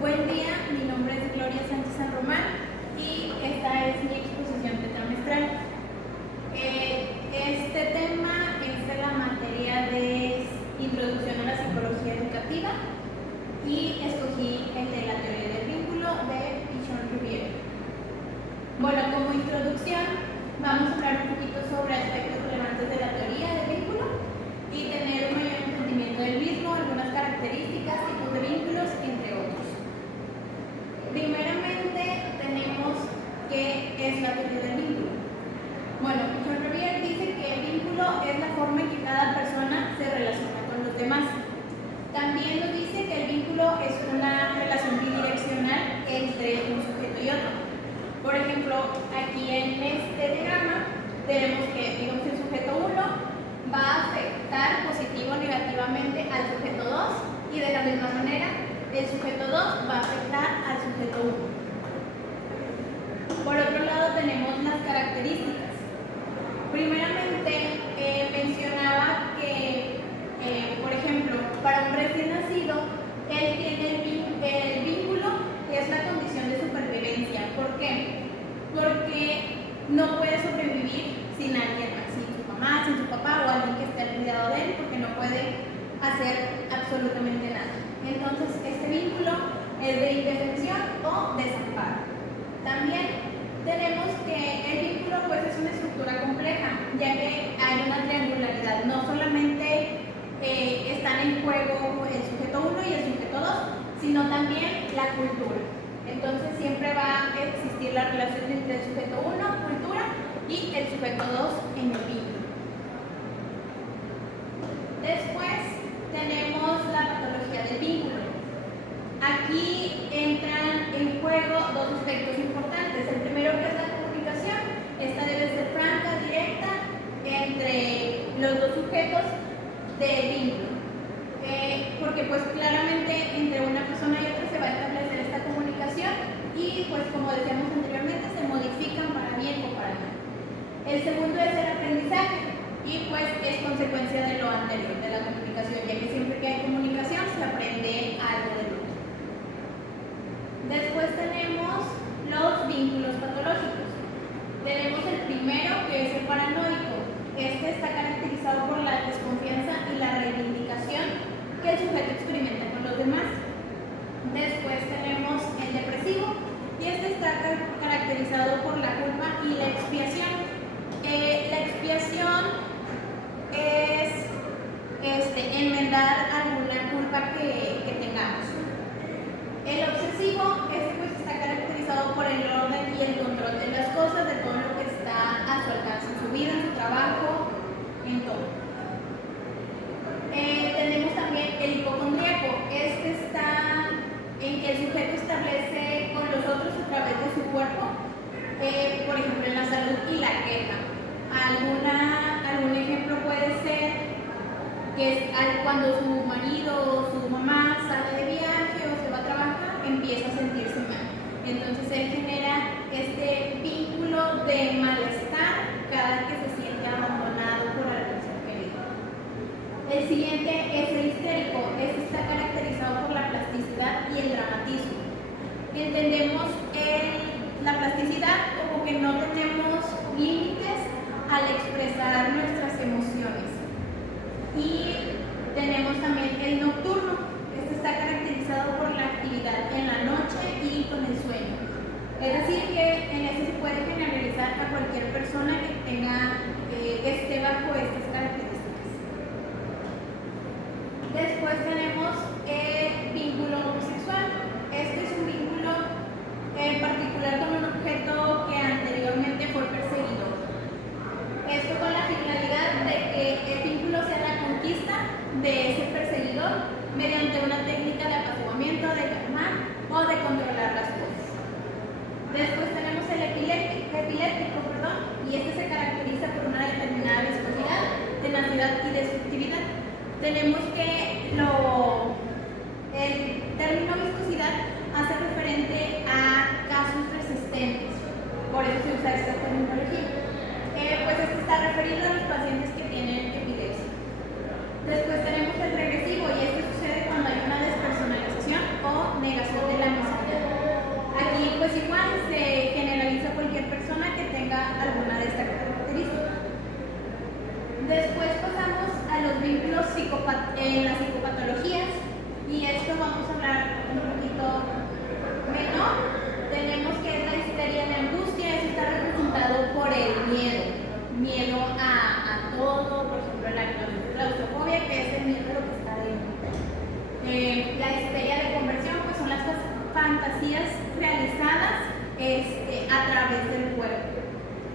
Buen día, mi nombre es Gloria Sánchez San Román y esta es mi exposición tetramestral. Este tema es de la materia de Introducción a la Psicología Educativa y escogí el de la teoría del vínculo de Pichon-Riviere. Bueno, como introducción vamos a hablar un poquito sobre aspectos relevantes de la teoría del vínculo y tener un mayor entendimiento del mismo, algunas características, tipos de vínculos, entre otros. Primeramente tenemos qué es la teoría del vínculo. Bueno, Pichon-Riviere dice que el vínculo es la forma en que cada persona se relaciona con los demás. También nos dice que el vínculo es una relación bidireccional entre un sujeto y otro. Por ejemplo, aquí en este diagrama tenemos que, digamos, el sujeto 1 va a afectar positivo o negativamente al sujeto 2 y de la misma manera el sujeto 2 va a afectar al sujeto 1. Por otro lado tenemos las características. Primeramente mencionaba que, por ejemplo, para un recién nacido, él tiene el vínculo que es la condición de supervivencia. ¿Por qué? Porque no puede sobrevivir sin alguien más, sin su mamá, sin su papá o alguien que esté al cuidado de él, porque no puede hacer absolutamente nada. Entonces, este vínculo es de indefensión o desamparo. También tenemos que el vínculo pues, es una estructura compleja, ya que hay una triangularidad. No solamente están en juego el sujeto 1 y el sujeto 2, sino también la cultura. Entonces, siempre va a existir la relación entre el sujeto 1, cultura, y el sujeto 2 en el vínculo. Después tenemos la patología del vínculo. Aquí entran en juego dos aspectos importantes. El primero, que es la comunicación. Esta debe ser franca, directa, entre los dos sujetos del vínculo. Porque pues claramente entre una persona y otra se va a establecer esta comunicación y pues como decíamos anteriormente se modifican para bien o para mal. El segundo es el aprendizaje. Y pues es consecuencia de lo anterior, de la comunicación, ya que siempre que hay comunicación se aprende algo del otro. Después tenemos los vínculos patológicos. Tenemos el primero, que es el paranoico. Este está caracterizado por la desconfianza y la reivindicación que el sujeto experimenta con los demás. Después tenemos el depresivo, y este está caracterizado por la culpa y la expiación. La expiación es enmendar alguna culpa que tengamos. El obsesivo pues está caracterizado por el orden y el control de las cosas, de todo lo que está a su alcance en su vida, en su trabajo, en todo. Tenemos también el hipocondríaco. Este está en que el sujeto establece con los otros a través de su cuerpo, por ejemplo en la salud y la queja. Algún ejemplo puede ser que cuando su marido o su mamá sale de viaje o se va a trabajar, empieza a sentirse mal. Entonces él genera este vínculo de malestar cada que se siente abandonado por algún ser querido. El siguiente es el histérico. Este está caracterizado por la plasticidad y el dramatismo. Entendemos la plasticidad como que no tenemos límites al expresar nuestras emociones. Y tenemos también el nocturno. Este está caracterizado por la actividad en la noche y con el sueño. Es decir, que en este se puede generalizar a cualquier persona que esté bajo estas características. Después tenemos el vínculo homosexual. Este es un vínculo en particular con un objeto que anteriormente fue perseguidor. Esto con la finalidad de que el vínculo sea la conquista de ese perseguidor mediante una técnica de apaciguamiento, de calmar o de controlar las cosas. Después tenemos el epiléptico, y este se caracteriza por una determinada viscosidad, tenacidad y destructividad. Tenemos que el término viscosidad hace referente a casos resistentes, por eso se usa esta terminología. Pues este está referido a los pacientes que tienen epilepsia. Después tenemos el regresivo, y esto sucede cuando hay una despersonalización o negación de la Después pasamos a los vínculos en las psicopatologías, y esto vamos a hablar un poquito menor. Tenemos que es la histeria de angustia. Eso está representado por el miedo a todo, por ejemplo la claustrofobia, que es el miedo a lo que está dentro. La histeria de conversión, pues son las fantasías realizadas a través del cuerpo.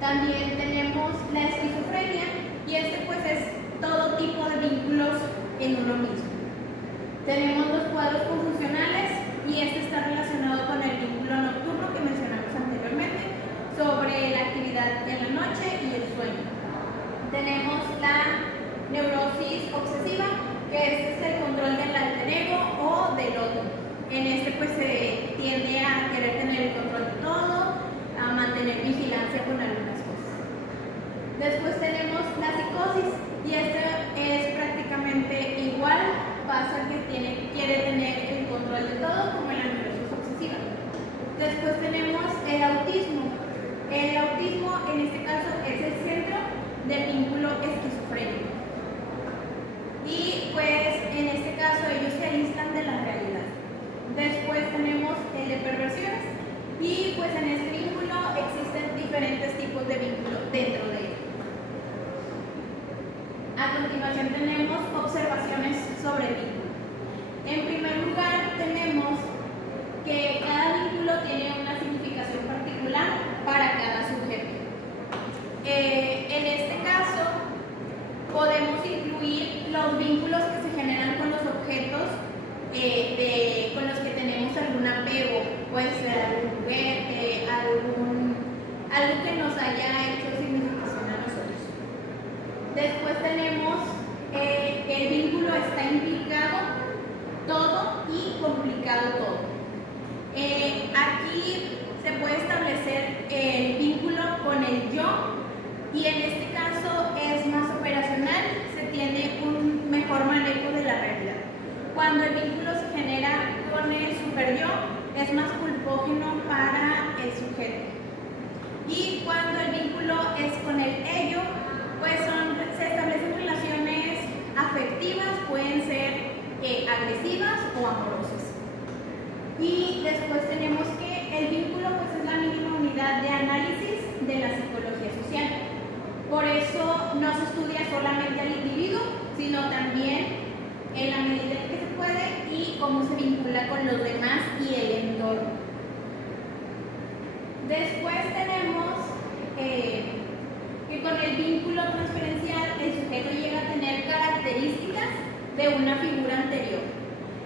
También tenemos la esquizofrenia, y pues es todo tipo de vínculos en uno mismo. Tenemos los cuadros confusionales, y está relacionado con el vínculo nocturno que mencionamos anteriormente, sobre la actividad de la noche y el sueño. Tenemos la neurosis obsesiva, que es el control del alter ego o del otro. En pues se tiende a querer tener el control de todo, a mantener vigilancia con algunas cosas. Después tenemos la psicosis, y esta es prácticamente igual. Pasa que quiere tener el control de todo, como en la neurosis obsesiva. Después tenemos el autismo. El autismo, en este caso, es el centro del vínculo esquizofrénico. Y pues en este caso ellos se aíslan de la realidad. Después tenemos el de perversiones, y pues en este vínculo existen diferentes tipos de vínculos dentro de él. A continuación tenemos observaciones sobre el vínculo. En primer lugar tenemos que cada vínculo tiene una significación particular para cada sujeto. En este caso podemos incluir los vínculos que se generan con los objetos con los que tenemos algún apego. Puede ser algún juguete, algo que nos haya hecho significación a nosotros. Después tenemos el vínculo está implicado todo y complicado todo. Aquí se puede establecer el vínculo con el yo, y en este caso es más operacional, se tiene un mejor manejo de la realidad. Cuando el vínculo se genera con el superyo, es más culpógeno para el sujeto. Y cuando el vínculo es con el ello, pues se establecen relaciones afectivas, pueden ser agresivas o amorosas. Y después tenemos que el vínculo pues es la mínima unidad de análisis de la psicología social. Por eso no se estudia solamente al individuo, sino también en la medida en que se puede y cómo se vincula con los demás y el entorno. Después tenemos que con el vínculo transferencial el sujeto llega a tener características de una figura anterior.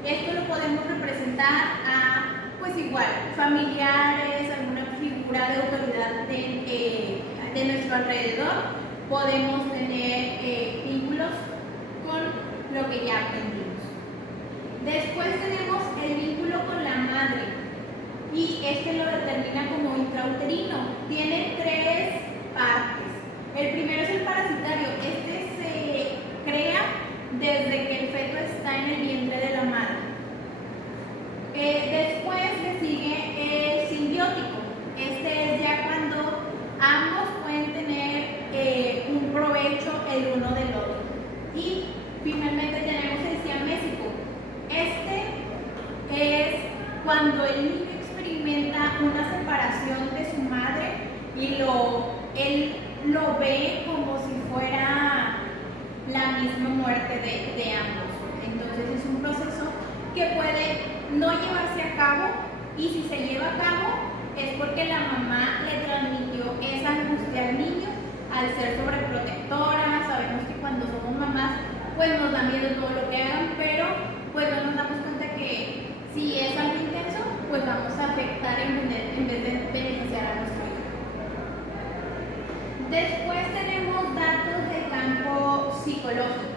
Esto lo podemos representar a, pues igual, familiares, alguna figura de autoridad de nuestro alrededor. Podemos tener vínculos con lo que ya aprendimos. Después tenemos el vínculo con la madre, y lo determina como intrauterino. Tiene tres partes. El primero es el parasitario. Se crea desde que el feto está en el vientre de la madre. Después le sigue el simbiótico. Es ya cuando ambos pueden tener un provecho el uno del otro. Y finalmente tenemos el siamésico. Es cuando el niño experimenta una separación de su madre, y él lo ve como si fuera la misma muerte de ambos. Entonces es un proceso que puede no llevarse a cabo, y si se lleva a cabo es porque la mamá le transmitió esa angustia al niño al ser sobreprotectora. Sabemos que cuando somos mamás pues nos da miedo todo lo que hagan, pero pues no nos damos cuenta que si es algo intenso pues vamos a afectar en vez de beneficiar a nuestro hijo. Después tenemos datos del campo psicológico.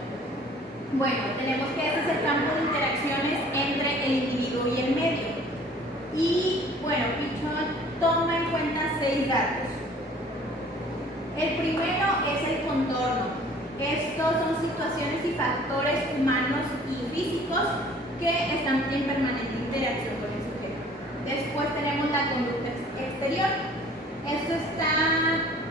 Bueno, tenemos que ese es el campo de interacciones entre el individuo y el medio. Y bueno, Pichon toma en cuenta 6 datos. El primero es el contorno. Estos son situaciones y factores humanos y físicos que están en permanente interacción con el sujeto. Después tenemos la conducta exterior. Esto está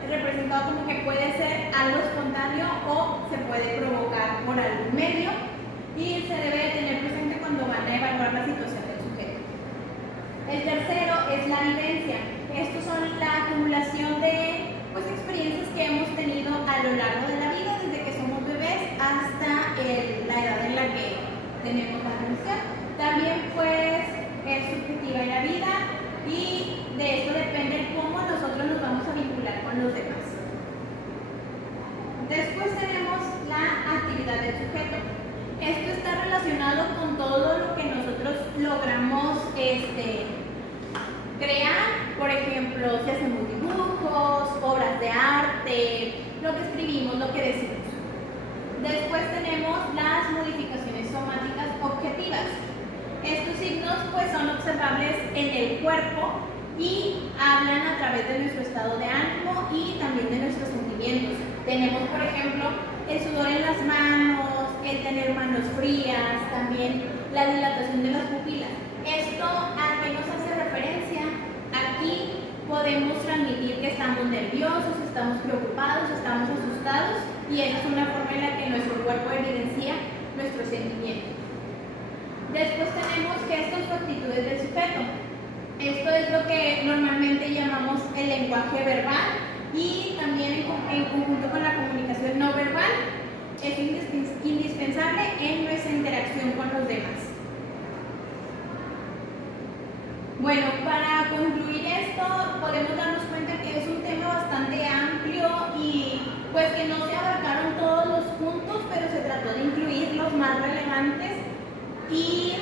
representado como que puede ser algo espontáneo o se puede provocar por algún medio y se debe de tener presente cuando van a evaluar la situación del sujeto. El tercero es la vivencia. Estos son la acumulación de experiencias que hemos tenido a lo largo de la vida, desde que somos bebés hasta la edad en la que tenemos la relación. También es subjetiva en la vida y de esto depende cómo nosotros nos vamos a vincular con los demás. Después tenemos la actividad del sujeto. Esto está relacionado con todo lo que nosotros logramos crear, por ejemplo, si hacemos dibujos, obras de arte, lo que escribimos, lo que decimos. Después tenemos las modificaciones somáticas objetivas. Estos signos son observables en el cuerpo y hablan a través de nuestro estado de ánimo y también de nuestros sentimientos. Tenemos, por ejemplo, el sudor en las manos, el tener manos frías, también la dilatación de las pupilas. ¿Esto a qué nos hace referencia? Aquí podemos transmitir que estamos nerviosos, estamos preocupados, estamos asustados y esa es una forma en la que nuestro cuerpo evidencia nuestros sentimientos. Después tenemos gestos o actitudes del sujeto. Esto es lo que normalmente llamamos el lenguaje verbal y también en conjunto con la comunicación no verbal es indispensable en nuestra interacción con los demás. Bueno, para concluir esto, podemos darnos cuenta que es un tema bastante amplio y que no se abarcaron todos los puntos, pero se trató de incluir los más relevantes y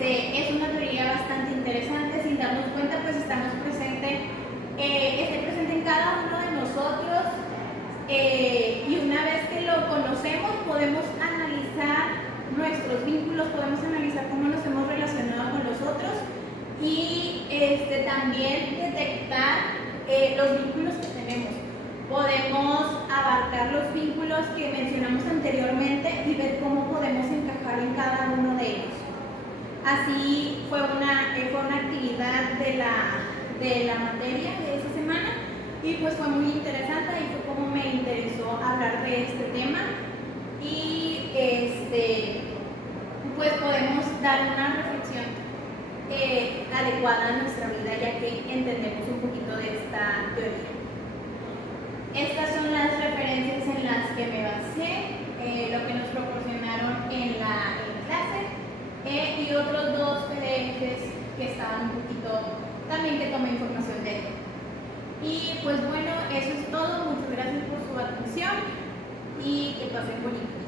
es una teoría bastante interesante. Sin darnos cuenta, estamos presentes, esté presente en cada uno de nosotros y una vez que lo conocemos podemos analizar nuestros vínculos, podemos analizar cómo nos hemos relacionado con los otros y también detectar los vínculos que tenemos. Podemos abarcar los vínculos que mencionamos anteriormente y ver cómo podemos encajar en cada uno de ellos. Así fue una actividad de la materia de esa semana y fue muy interesante y fue como me interesó hablar de este tema y podemos dar una reflexión adecuada a nuestra vida ya que entendemos un poquito de esta teoría. Estas son las referencias en las que me basé, lo que nos proporcionaron en la clase y otros dos PDFs que estaban un poquito, también que tomé información de él. Y bueno, eso es todo. Muchas gracias por su atención y que pasen bonito día.